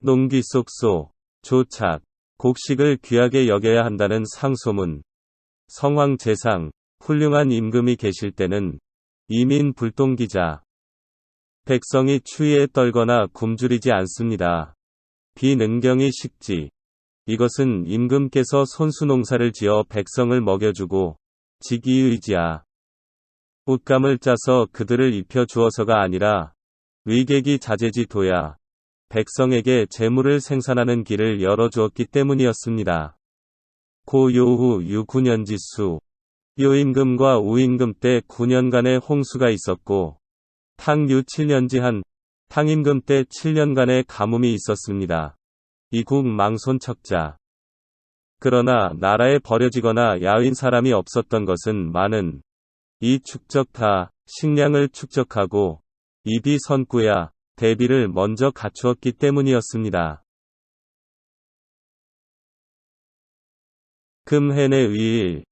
농기 속 소, 조착, 곡식을 귀하게 여겨야 한다는 상소문. 성황 재상, 훌륭한 임금이 계실 때는 이민 불똥기자. 백성이 추위에 떨거나 굶주리지 않습니다. 비능경이 식지. 이것은 임금께서 손수농사를 지어 백성을 먹여주고 직이의지야. 옷감을 짜서 그들을 입혀주어서가 아니라 위객이 자재지 도야. 백성에게 재물을 생산하는 길을 열어주었기 때문이었습니다. 고 요후 유 9년지수. 요임금과 우임금 때 9년간의 홍수가 있었고 탕 유 7년지 한 탕임금 때 7년간의 가뭄이 있었습니다. 이국 망손척자. 그러나 나라에 버려지거나 야윈 사람이 없었던 것은 많은 이 축적타, 식량을 축적하고 이비 선구야, 대비를 먼저 갖추었기 때문이었습니다. 금해내 의일.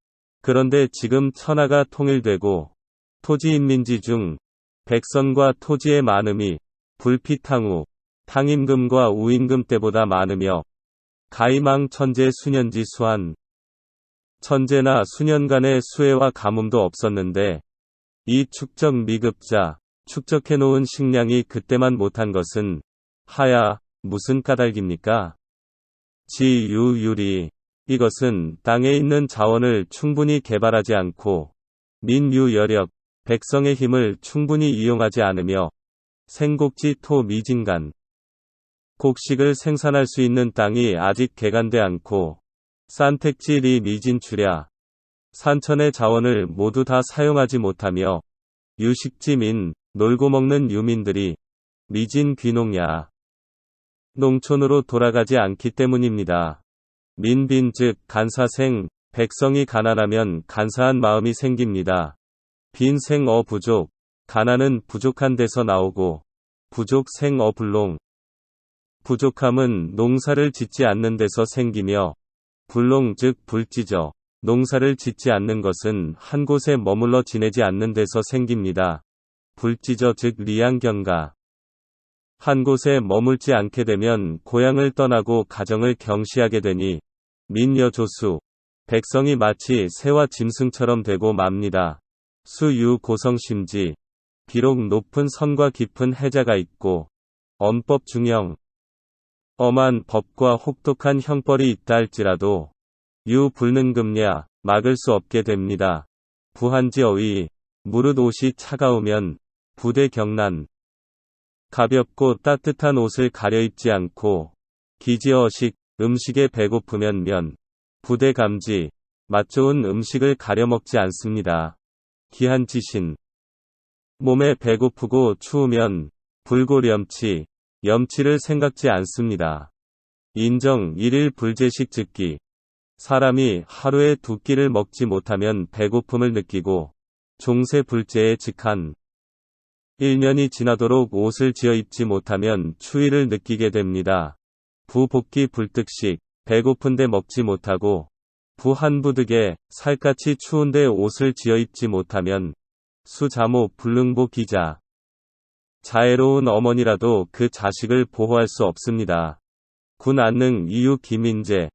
그런데 지금 천하가 통일되고 토지인민지 중 백성과 토지의 많음이 불피탕후, 탕임금과 우임금 때보다 많으며 가이망 천재 수년지 수한 천재나 수년간의 수해와 가뭄도 없었는데 이 축적 미급자, 축적해놓은 식량이 그때만 못한 것은 하야 무슨 까닭입니까? 지유유리. 이것은 땅에 있는 자원을 충분히 개발하지 않고 민유여력, 백성의 힘을 충분히 이용하지 않으며 생곡지 토 미진간. 곡식을 생산할 수 있는 땅이 아직 개간돼 않고 산택지 리 미진출야. 산천의 자원을 모두 다 사용하지 못하며 유식지 민, 놀고 먹는 유민들이 미진 귀농야. 농촌으로 돌아가지 않기 때문입니다. 민빈 즉 간사생, 백성이 가난하면 간사한 마음이 생깁니다. 빈생어 부족, 가난은 부족한 데서 나오고 부족생어 불농. 부족함은 농사를 짓지 않는 데서 생기며 불농 즉 불지저, 농사를 짓지 않는 것은 한 곳에 머물러 지내지 않는 데서 생깁니다. 불지저 즉 리양경가. 한 곳에 머물지 않게 되면 고향을 떠나고 가정을 경시하게 되니 민여조수, 백성이 마치 새와 짐승처럼 되고 맙니다. 수유 고성심지. 비록 높은 선과 깊은 해자가 있고 언법 중형, 엄한 법과 혹독한 형벌이 있다 할지라도 유 불능금야 막을 수 없게 됩니다. 부한지 어위. 무릇 옷이 차가우면 부대 경난. 가볍고 따뜻한 옷을 가려입지 않고 기지어식, 음식에 배고프면 면, 부대 감지, 맛 좋은 음식을 가려먹지 않습니다. 기한지신. 몸에 배고프고 추우면 불고렴치, 염치를 생각지 않습니다. 인정 일일 불제식 즉기. 사람이 하루에 2끼를 먹지 못하면 배고픔을 느끼고 종세 불제에 직한 1년이 지나도록 옷을 지어 입지 못하면 추위를 느끼게 됩니다. 부복기 불득식. 배고픈데 먹지 못하고 부한부득에 살갗이 추운데 옷을 지어 입지 못하면 수자모 불능보 기자. 자애로운 어머니라도 그 자식을 보호할 수 없습니다. 군 안능 이유 기민제.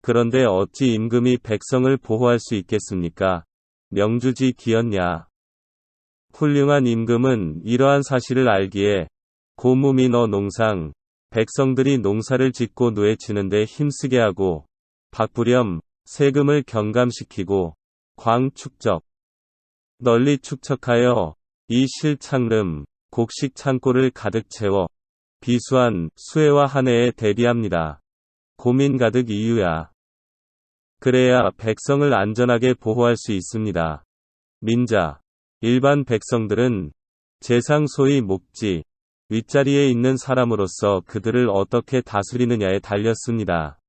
그런데 어찌 임금이 백성을 보호할 수 있겠습니까? 명주지 기였냐. 훌륭한 임금은 이러한 사실을 알기에 고무민어 농상, 백성들이 농사를 짓고 누에치는데 힘쓰게 하고 박부렴, 세금을 경감시키고 광축적, 널리 축적하여 이 실창름, 곡식 창고를 가득 채워 비수한 수해와 한 해에 대비합니다. 고민 가득 이유야. 그래야 백성을 안전하게 보호할 수 있습니다. 민자. 일반 백성들은 재상 소위 목지, 윗자리에 있는 사람으로서 그들을 어떻게 다스리느냐에 달렸습니다.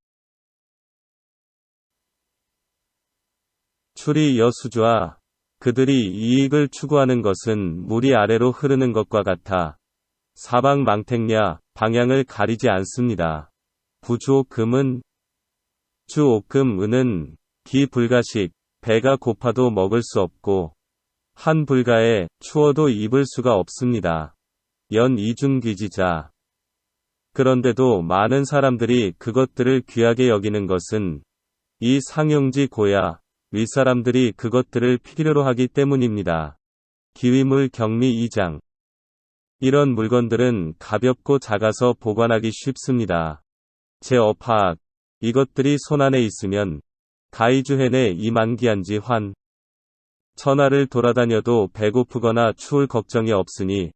추리 여수주아. 그들이 이익을 추구하는 것은 물이 아래로 흐르는 것과 같아 사방망택냐 방향을 가리지 않습니다. 부주옥금은 주옥금은은 기불가식, 배가 고파도 먹을 수 없고 한 불가에 추워도 입을 수가 없습니다. 연 이중귀지자. 그런데도 많은 사람들이 그것들을 귀하게 여기는 것은 이 상용지 고야 윗사람들이 그것들을 필요로 하기 때문입니다. 기위물 격리 2장. 이런 물건들은 가볍고 작아서 보관하기 쉽습니다. 제 파악, 이것들이 손안에 있으면 가이주hen에 이만기한지 환. 천하를 돌아다녀도 배고프거나 추울 걱정이 없으니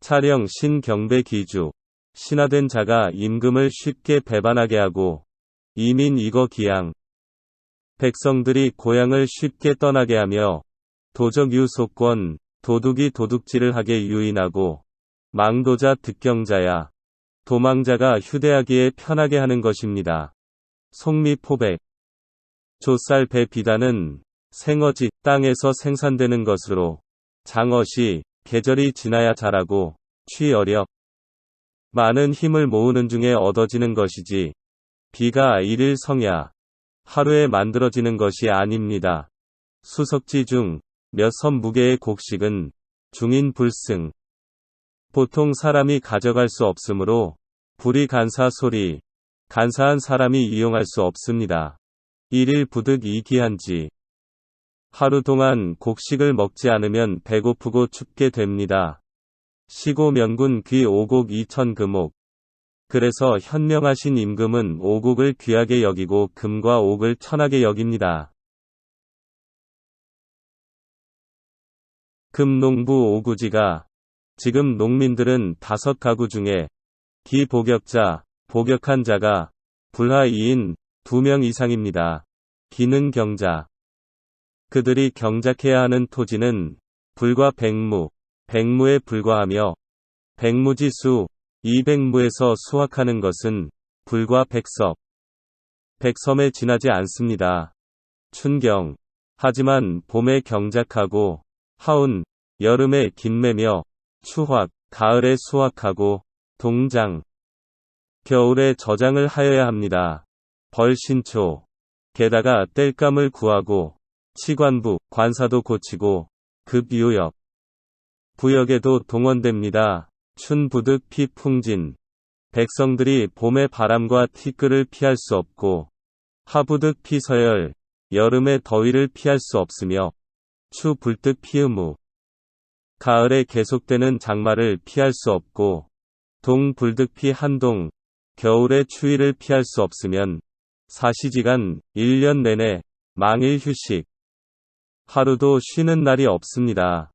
차령 신경배 기주, 신하된 자가 임금을 쉽게 배반하게 하고 이민 이거 기양. 백성들이 고향을 쉽게 떠나게 하며 도적유속권, 도둑이 도둑질을 하게 유인하고 망도자 득경자야, 도망자가 휴대하기에 편하게 하는 것입니다. 속미포백. 조쌀 배 비단은 생어지 땅에서 생산되는 것으로 장엇이 계절이 지나야 자라고 취어렵 많은 힘을 모으는 중에 얻어지는 것이지 비가 일일 성야 하루에 만들어지는 것이 아닙니다. 수석지 중 몇 선 무게의 곡식은 중인 불승. 보통 사람이 가져갈 수 없으므로 불이 간사 소리, 간사한 사람이 이용할 수 없습니다. 일일 부득 이기한지. 하루 동안 곡식을 먹지 않으면 배고프고 춥게 됩니다. 시고 명군 귀 오곡 2000금옥. 그래서 현명하신 임금은 오곡을 귀하게 여기고 금과 옥을 천하게 여깁니다. 금농부 오구지가 지금 농민들은 5가구 중에 기복역자, 복역한 자가 불하 2인 2명 이상입니다. 기능 경자. 그들이 경작해야 하는 토지는 불과 100무, 100무에 불과하며 백무지수 200무에서 수확하는 것은 불과 100섭. 100섬에 지나지 않습니다. 춘경. 하지만 봄에 경작하고 하운, 여름에 김매며 추확, 가을에 수확하고 동장. 겨울에 저장을 하여야 합니다. 벌신초. 게다가 땔감을 구하고 치관부, 관사도 고치고 급유역. 부역에도 동원됩니다. 춘부득 피풍진. 백성들이 봄의 바람과 티끌을 피할 수 없고 하부득 피서열, 여름의 더위를 피할 수 없으며 추불득 피의무. 가을에 계속되는 장마를 피할 수 없고 동불득 피 한동, 겨울의 추위를 피할 수 없으면 사시지간 1년 내내 망일 휴식. 하루도 쉬는 날이 없습니다.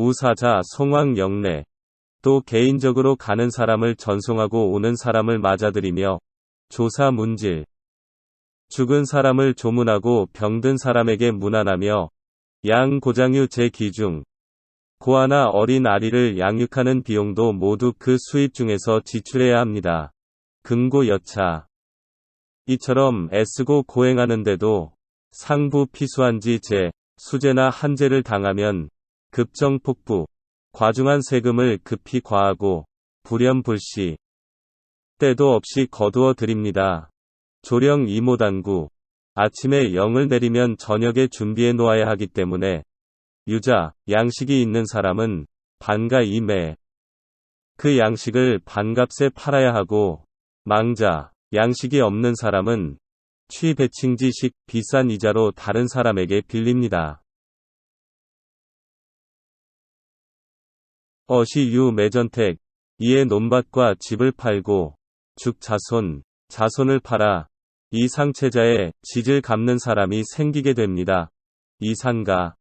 우사자 송황 영내. 또 개인적으로 가는 사람을 전송하고 오는 사람을 맞아들이며 조사 문질. 죽은 사람을 조문하고 병든 사람에게 문안하며 양 고장유 제 기중. 고아나 어린 아리를 양육하는 비용도 모두 그 수입 중에서 지출해야 합니다. 금고 여차. 이처럼 애쓰고 고행하는데도 상부 피수한지 제, 수재나 한재를 당하면 급정폭부, 과중한 세금을 급히 과하고 불염불시. 때도 없이 거두어 드립니다. 조령 이모단구. 아침에 영을 내리면 저녁에 준비해 놓아야 하기 때문에 유자, 양식이 있는 사람은 반가 이매. 그 양식을 반값에 팔아야 하고 망자, 양식이 없는 사람은 취배칭지식 비싼 이자로 다른 사람에게 빌립니다. 어시유 매전택. 이에 논밭과 집을 팔고 죽자손, 자손을 팔아 이 상체자의 빚을 갚는 사람이 생기게 됩니다. 이 상가.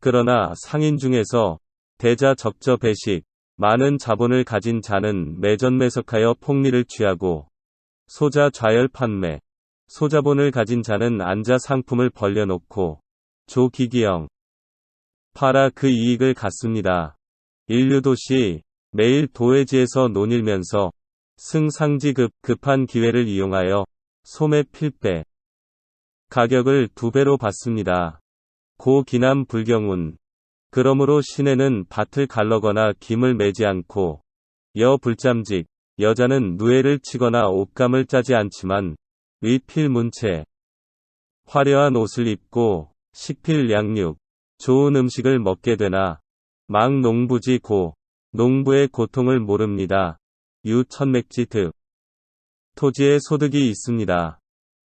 그러나 상인 중에서 대자 적저 배식, 많은 자본을 가진 자는 매전매석하여 폭리를 취하고 소자 좌열 판매, 소자본을 가진 자는 앉아 상품을 벌려놓고 조기기영 팔아 그 이익을 갖습니다. 인류도시 매일 도회지에서 논일면서 승상지급 급한 기회를 이용하여 소매 필배 가격을 2배로 받습니다. 고 기남 불경운. 그러므로 시내는 밭을 갈러거나 김을 매지 않고 여 불잠직, 여자는 누에를 치거나 옷감을 짜지 않지만 위필문체. 화려한 옷을 입고 식필 양육, 좋은 음식을 먹게 되나 막 농부지 고, 농부의 고통을 모릅니다. 유천맥지 등 토지의 소득이 있습니다.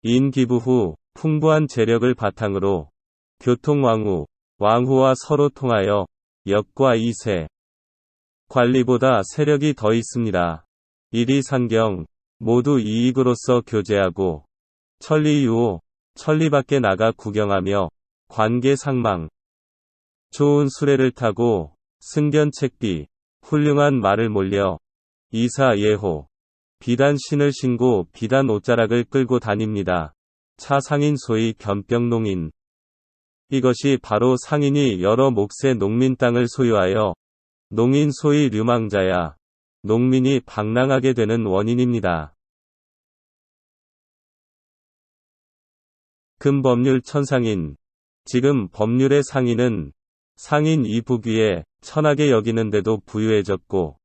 인기부 후 풍부한 재력을 바탕으로 교통왕후, 왕후와 서로 통하여 역과 이세, 관리보다 세력이 더 있습니다. 일이상경, 모두 이익으로서 교제하고 천리유호, 천리 밖에 나가 구경하며 관계 상망, 좋은 수레를 타고 승견책비, 훌륭한 말을 몰려 이사예호, 비단 신을 신고 비단 옷자락을 끌고 다닙니다. 차상인 소위 견병농인. 이것이 바로 상인이 여러 몫의 농민 땅을 소유하여 농인 소위 류망자야 농민이 방랑하게 되는 원인입니다. 금법률 천상인. 지금 법률의 상인은 상인 이북위에 천하게 여기는데도 부유해졌고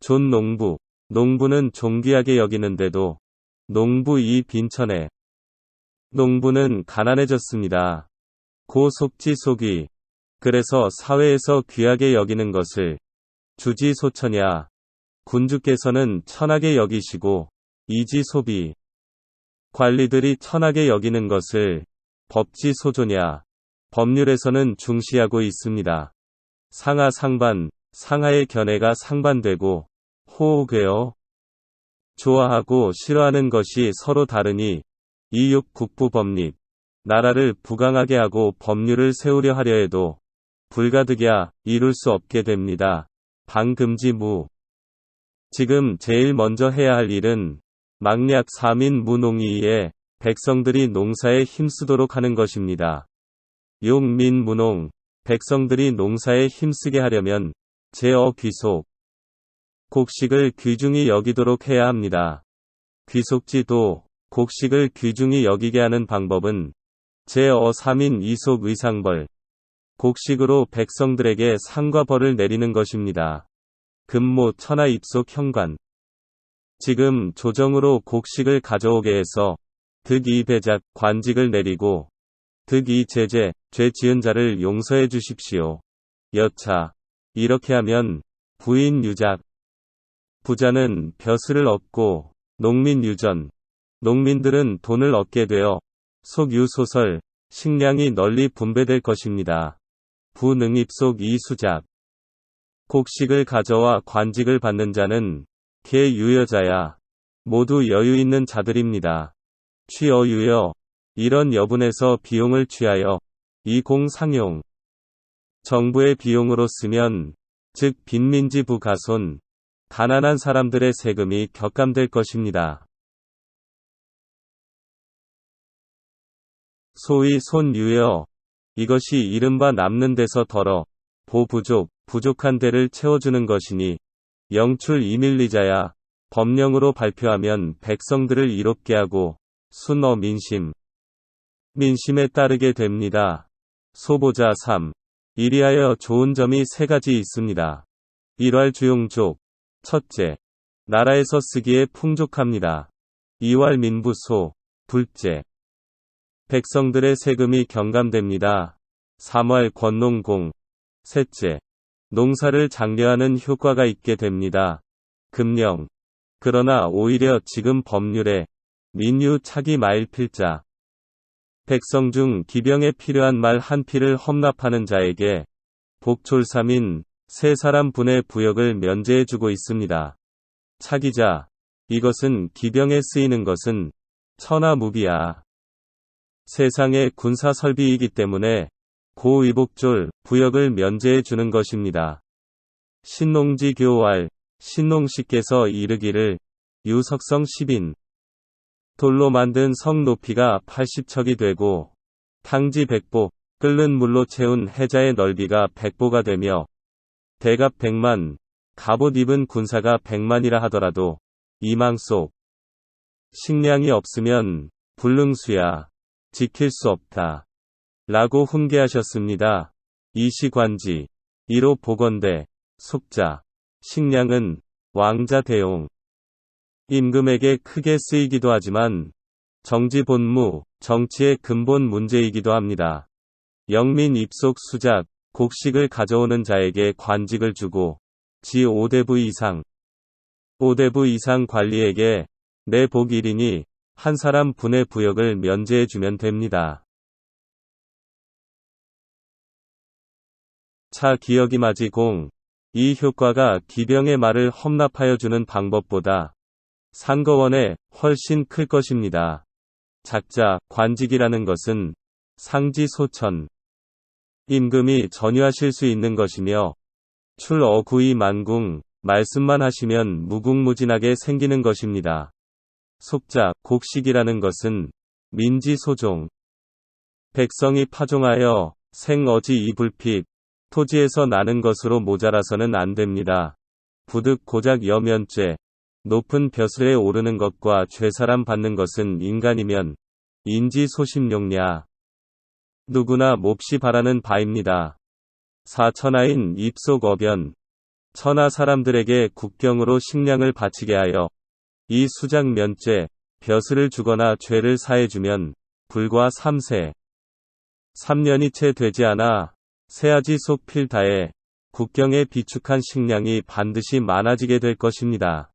존농부, 농부는 존귀하게 여기는데도 농부 이 빈천에 농부는 가난해졌습니다. 고 속지 속위. 그래서 사회에서 귀하게 여기는 것을 주지소천야, 군주께서는 천하게 여기시고 이지소비, 관리들이 천하게 여기는 것을 법지소조냐, 법률에서는 중시하고 있습니다. 상하 상반, 상하의 견해가 상반되고 호호되어 좋아하고 싫어하는 것이 서로 다르니 이육 국부법립, 나라를 부강하게 하고 법률을 세우려 하려 해도 불가득야 이룰 수 없게 됩니다. 방금지무. 지금 제일 먼저 해야 할 일은 망략 사민 무농이에 백성들이 농사에 힘쓰도록 하는 것입니다. 용민 무농, 백성들이 농사에 힘쓰게 하려면 제어 귀속, 곡식을 귀중히 여기도록 해야 합니다. 귀속지도, 곡식을 귀중히 여기게 하는 방법은 제어 3인 이속 의상벌, 곡식으로 백성들에게 상과 벌을 내리는 것입니다. 금모 천하 입속 현관. 지금 조정으로 곡식을 가져오게 해서 득이 배작 관직을 내리고 득이 제재 죄 지은 자를 용서해 주십시오. 여차. 이렇게 하면 부인 유작, 부자는 벼슬을 얻고 농민 유전, 농민들은 돈을 얻게 되어 속유소설, 식량이 널리 분배될 것입니다. 부능입속 이수작. 곡식을 가져와 관직을 받는 자는 계유여자야. 모두 여유 있는 자들입니다. 취어유여. 이런 여분에서 비용을 취하여 이공상용. 정부의 비용으로 쓰면 즉 빈민지부 가손, 가난한 사람들의 세금이 격감될 것입니다. 소위 손유여. 이것이 이른바 남는 데서 덜어 보부족, 부족한 데를 채워주는 것이니 영출 이밀리자야. 법령으로 발표하면 백성들을 이롭게 하고 순어 민심, 민심에 따르게 됩니다. 소보자 3. 이리하여 좋은 점이 세 가지 있습니다. 일활주용족. 첫째, 나라에서 쓰기에 풍족합니다. 이활민부소. 둘째, 백성들의 세금이 경감됩니다. 삼활권농공. 셋째, 농사를 장려하는 효과가 있게 됩니다. 금령. 그러나 오히려 지금 법률에 민유 차기 마일필자, 백성 중 기병에 필요한 말 한 필을 험납하는 자에게 복졸삼인 세 사람 분의 부역을 면제해주고 있습니다. 차기자. 이것은 기병에 쓰이는 것은 천하무비야. 세상의 군사 설비이기 때문에 고의복졸 부역을 면제해 주는 것입니다. 신농지교활. 신농씨께서 이르기를 유석성 10인 돌로 만든 성 높이가 80척이 되고 탕지 100보, 끓는 물로 채운 해자의 넓이가 100보가 되며 대갑 100만, 갑옷 입은 군사가 100만이라 하더라도 이망 속 식량이 없으면 불능수야. 지킬 수 없다. 라고 훈계하셨습니다. 이시관지. 이로 보건대, 속자, 식량은 왕자 대용, 임금에게 크게 쓰이기도 하지만 정지 본무, 정치의 근본 문제이기도 합니다. 영민 입속 수작, 곡식을 가져오는 자에게 관직을 주고 지 5대부 이상 5대부 이상 관리에게 내 복 1이니 한 사람 분의 부역을 면제해주면 됩니다. 차 기억이 마지공. 이 효과가 기병의 말을 험납하여 주는 방법보다 상거원에 훨씬 클 것입니다. 작자, 관직이라는 것은 상지소천, 임금이 전유하실 수 있는 것이며 출어구이 만궁, 말씀만 하시면 무궁무진하게 생기는 것입니다. 속자, 곡식이라는 것은 민지소종, 백성이 파종하여 생어지 이불핍, 토지에서 나는 것으로 모자라서는 안 됩니다. 부득 고작 여면죄, 높은 벼슬에 오르는 것과 죄사람 받는 것은 인간이면 인지소심용냐. 누구나 몹시 바라는 바입니다. 사천하인 입속어변. 천하 사람들에게 국경으로 식량을 바치게 하여 이 수장면죄, 벼슬을 주거나 죄를 사해주면 불과 3세, 3년이 채 되지 않아 새아지 속 필다에 국경에 비축한 식량이 반드시 많아지게 될 것입니다.